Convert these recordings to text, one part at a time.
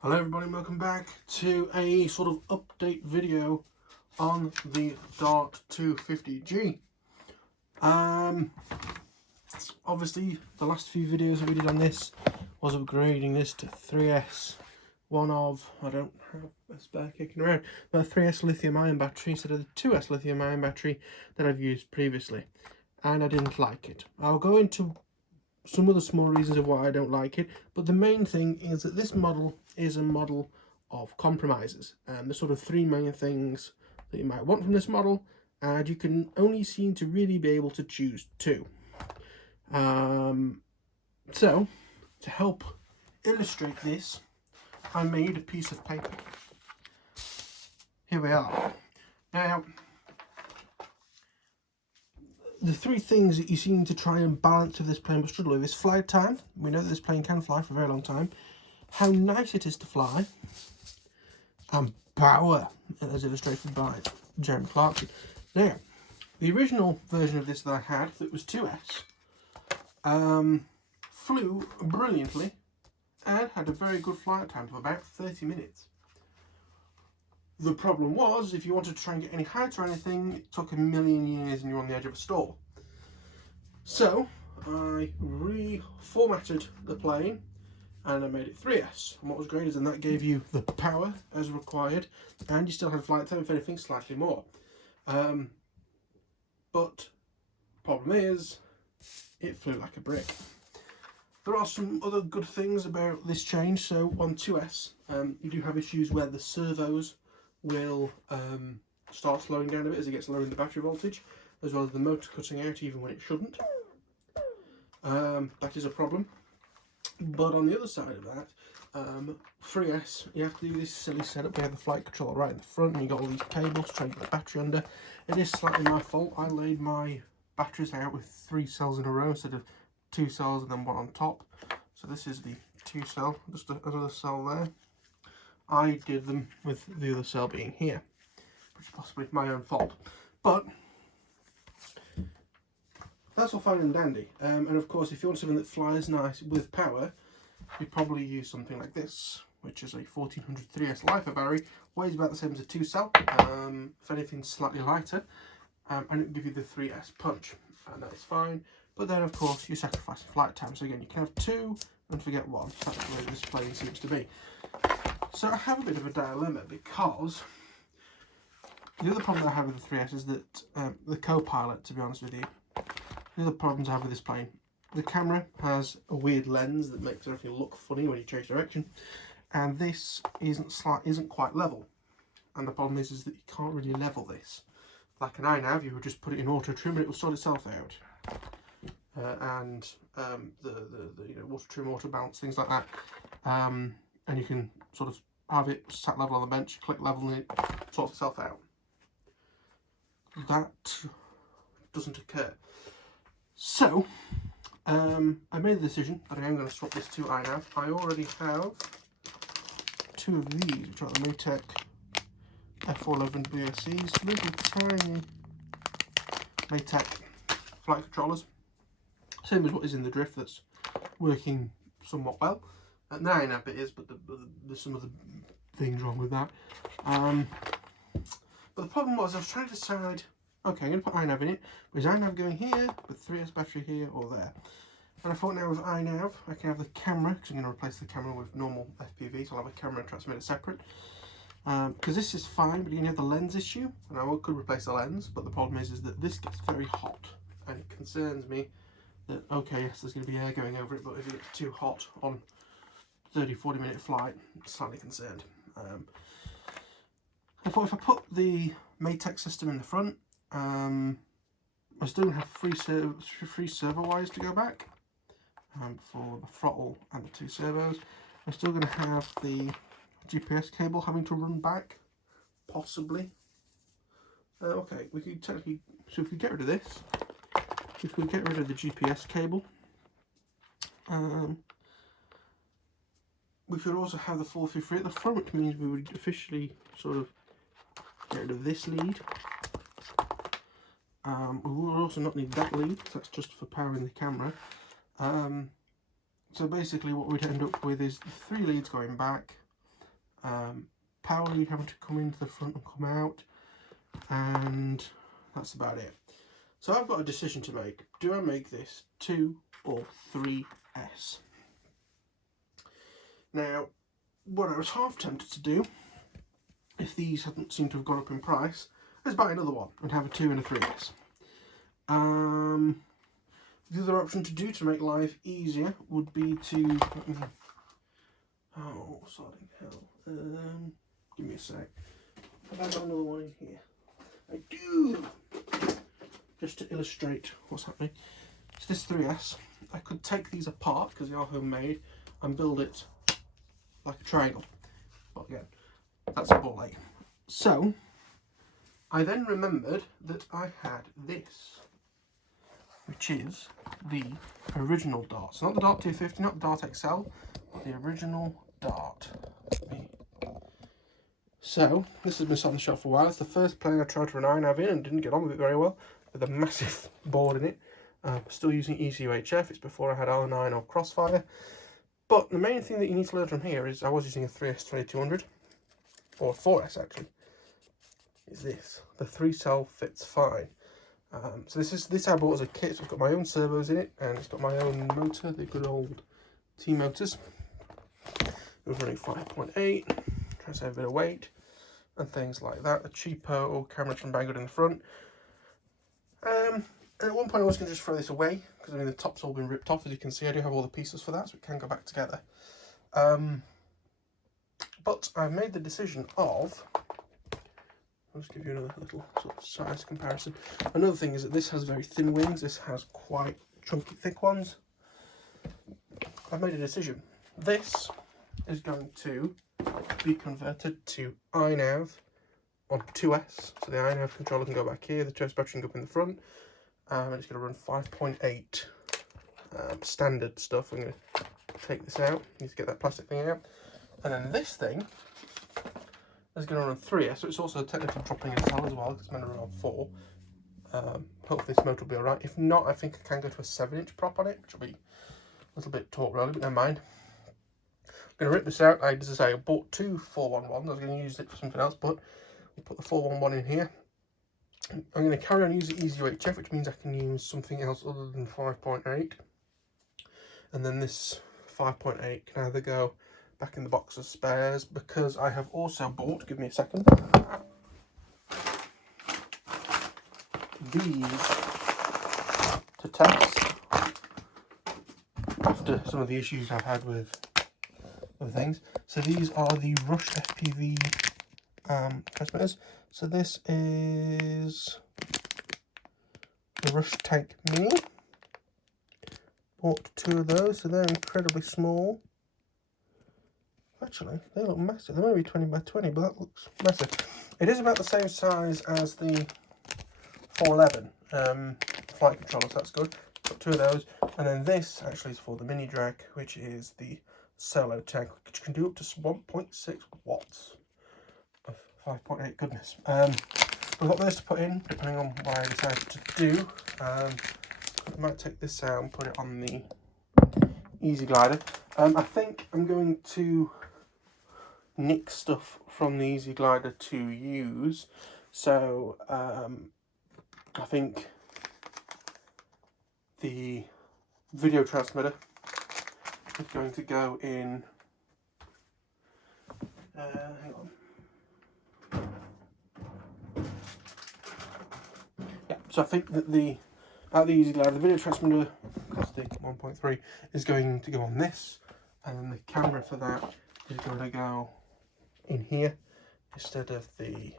Hello everybody, and welcome back to a sort of update video on the Dart 250G. Obviously the last few videos that we did on this was upgrading this to 3S, one of, I don't have a spare kicking around, but a 3S lithium ion battery instead of the 2S lithium ion battery that I've used previously, and I didn't like it. I'll go into some of the small reasons of why I don't like it, but the main thing is that this model is a model of compromises, and there's sort of three main things that you might want from this model, and you can only seem to really be able to choose two. So to help illustrate this, I made a piece of paper. Here we are. Now, the three things that you seem to try and balance with this plane but struggle with is flight time. We know that this plane can fly for a very long time. How nice it is to fly. And power, as illustrated by Jeremy Clarkson. Now, the original version of this that I had, that was 2S, flew brilliantly and had a very good flight time of about 30 minutes. The problem was, if you wanted to try and get any height or anything, it took a million years and you're on the edge of a stall. So I reformatted the plane and I made it 3S. And what was great is that gave you the power as required, and you still had flight time, if anything, slightly more. But problem is, it flew like a brick. There are some other good things about this change. So on 2S, you do have issues where the servos will start slowing down a bit as it gets lower in the battery voltage, as well as the motor cutting out even when it shouldn't. That is a problem. But on the other side of that, 3S, you have to do this silly setup. We have the flight controller right in the front, and you've got all these cables trying to get the battery under. It is slightly my fault. I laid my batteries out with 3 cells in a row instead of 2 cells and then one on top. So this is the 2 cell, just another cell there. I did them with the other cell being here, which is possibly my own fault. But that's all fine and dandy. And of course, if you want something that flies nice with power, you probably use something like this, which is a 1400 3S LiPo battery. Weighs about the same as a 2 cell, if anything slightly lighter, and it will give you the 3S punch, and that is fine. But then of course you sacrifice flight time, so again you can have 2 and forget 1. That's the way this plane seems to be. So I have a bit of a dilemma, because the other problem that I have with the 3S is that the co-pilot, to be honest with you, the other problems I have with this plane, the camera has a weird lens that makes everything look funny when you change direction, and this isn't quite level. And the problem is that you can't really level this. Like an iNav, you would just put it in auto trim and it will sort itself out. The auto trim, auto bounce, things like that. And you can sort of have it sat level on the bench, click level, and it sorts itself out. That doesn't occur. So I made the decision that I am going to swap this to iNav. I already have 2 of these, which are the Maytech F411 BSCs, little tiny Maytech flight controllers. Same as what is in the Drift, that's working somewhat well. At the iNav it is, but there's some of the things wrong with that. But the problem was, I was trying to decide, okay, I'm going to put iNav in it, but is iNav going here, with 3S battery here or there? And I thought, now with iNav, I can have the camera, because I'm going to replace the camera with normal FPV, so I'll have a camera and transmitter separate. Because this is fine, but you have the lens issue, and I could replace the lens, but the problem is that this gets very hot, and it concerns me that, okay, yes, there's going to be air going over it, but if it gets too hot on 30-40 minute flight, I'm slightly concerned. I thought if I put the Maytech system in the front, I still don't have free servo wires to go back for the throttle and the 2 servos. I'm still going to have the GPS cable having to run back, possibly. Okay, we could technically, so if we get rid of this, if we get rid of the GPS cable, we could also have the 453 at the front, which means we would officially sort of get rid of this lead. We will also not need that lead, because that's just for powering the camera. So basically what we'd end up with is 3 leads going back, Power lead having to come into the front and come out, and that's about it. So I've got a decision to make. Do I make this 2 or 3S? Now, what I was half tempted to do, if these hadn't seemed to have gone up in price, is buy another one and have a 2 and a 3S. The other option to do to make life easier would be to... Oh, sorting hell. Give me a sec. Have I got another one in here? I do! Just to illustrate what's happening. So this 3S, I could take these apart because they are homemade and build it like a triangle. But again, that's a ball ache. So, I then remembered that I had this, which is the original Dart. So not the Dart 250, not the Dart XL, but the original Dart. So, this has been sat on the shelf for a while. It's the first plane I tried to run iNav in and didn't get on with it very well, with a massive board in it. Still using EasyUHF, it's before I had R9 or Crossfire. But the main thing that you need to learn from here is I was using a 3S 2200, or 4S actually, is this. The 3-cell fits fine. So this I bought as a kit, so it's got my own servos in it, and it's got my own motor, the good old T-motors. It was running 5.8, trying to save a bit of weight, and things like that. A cheapo camera from Banggood in the front. At one point I was going to just throw this away, because I mean the top's all been ripped off, as you can see. I do have all the pieces for that, so it can go back together. But I've made the decision of... I'll just give you another little sort of size comparison. Another thing is that this has very thin wings, this has quite chunky thick ones. I've made a decision. This is going to be converted to iNav on 2S. So the iNav controller can go back here, the chest battery can go up in the front. And it's going to run 5.8 standard stuff. I'm going to take this out, need to get that plastic thing out. And then this thing is going to run 3S, so it's also technically dropping in cell as well, because it's meant to run on 4. Hopefully this motor will be alright. If not, I think I can go to a 7-inch prop on it, which will be a little bit taut rolly, but never mind. I'm going to rip this out. As I say, I bought 2 411s. I was going to use it for something else, but we'll put the 411 in here. I'm going to carry on using EasyUHF, which means I can use something else other than 5.8. And then this 5.8 can either go back in the box as spares, because I have also bought, give me a second, these to test after some of the issues I've had with other things. So these are the Rush FPV transmitters. So this is the Rush Tank Mini. Bought 2 of those, so they're incredibly small. Actually, they look massive. They're maybe 20 by 20, but that looks massive. It is about the same size as the 411 flight controller, so that's good. Got 2 of those. And then this actually is for the mini drag, which is the solo tank, which can do up to 1.6 watts of 5.8. Goodness. We've got those to put in, depending on what I decide to do. I might take this out and put it on the Easy Glider. I think I'm going to nick stuff from the Easy Glider to use. So I think the video transmitter is going to go in. Hang on. Yeah, so I think that the Easy Glider, the video transmitter, that's the 1.3, is going to go on this, and then the camera for that is going to go in here instead of the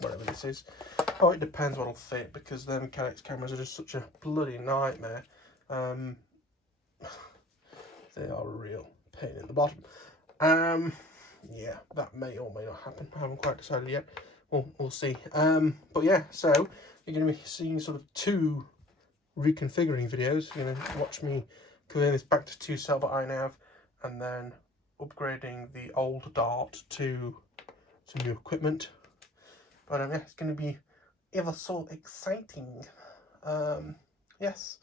whatever this is. Oh, it depends what'll fit, because the mechanics cameras are just such a bloody nightmare. They are a real pain in the bottom. Yeah, that may or may not happen. I haven't quite decided yet. We'll see. But yeah, so you're going to be seeing sort of 2 reconfiguring videos. You're going to watch me convert this back to 2-cell by iNav, and then upgrading the old Dart to some new equipment. But yeah, it's going to be ever so exciting. Yes,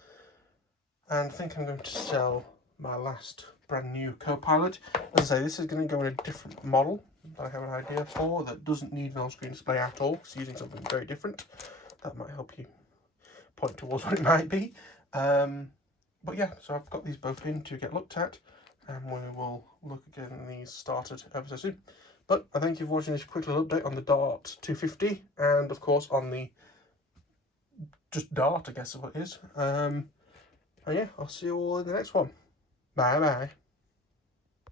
and I think I'm going to sell my last brand new Copilot. As I say, this is going to go in a different model that I have an idea for that doesn't need an on-screen display at all. It's using something very different. That might help you point towards what it might be. But yeah, so I've got these both in to get looked at, and we will look again at these started ever so soon. But I thank you for watching this quick little update on the Dart 250, and of course on the just Dart, I guess is what it is. And yeah, I'll see you all in the next one. Bye bye.